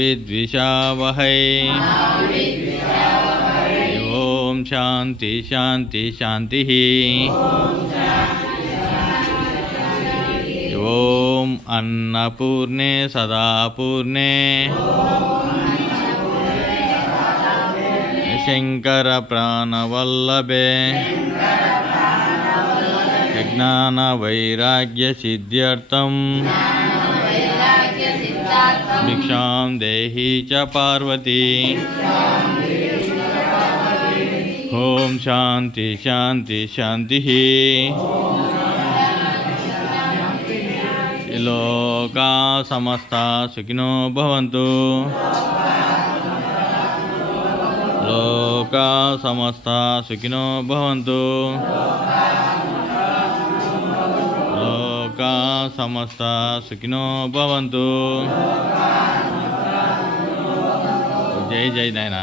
विद्विषावहै ॐ शान्ति शान्ति शान्तिः ॐ अन्नपूर्णे सदा पूर्णे शङ्करप्राणवल्लभे। ज्ञानवैराग्यसिद्ध्यर्थं भिक्षां देहि च पार्वती ॐ शान्ति शान्ति शान्तिः लोका समस्ता सुखिनो भवन्तु लोका समस्ता सुखिनो भवन्तु సమస్త సుఖినో భవంతు. జై జై నాయన.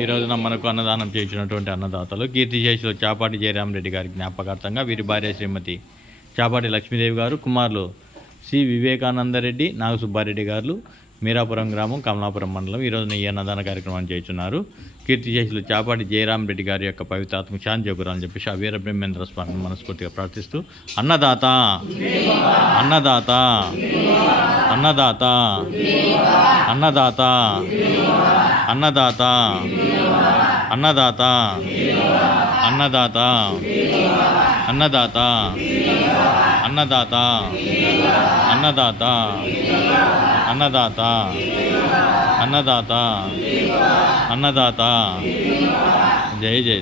ఈ రోజున మనకు అన్నదానం చేసినటువంటి అన్నదాతలు కీర్తి చేసిన చాపాటి జయరామరెడ్డి గారి జ్ఞాపకార్థంగా వీరి భార్య శ్రీమతి చాపాటి లక్ష్మీదేవి గారు కుమారులు సి. వివేకానందరెడ్డి నాగసుబ్బారెడ్డి గారు మీరాపురం గ్రామం కమలాపురం మండలం ఈరోజు ఈ అన్నదాన కార్యక్రమాన్ని చేస్తున్నారు. కీర్తి చేసిన చాపాటి జయరామరెడ్డి గారి యొక్క పవిత్రాత్మ శాంతి జగురాలని చెప్పేసి ఆ వీర బ్రహ్మేంద్ర స్వామిని మనస్ఫూర్తిగా ప్రార్థిస్తూ అన్నదాత అన్నదాత అన్నదాత అన్నదాత అన్నదాత అన్నదాత అన్నదాత అన్నదాత అన్నదాత అన్నదాత అన్నదాత అన్నదాత అన్నదాత జై జై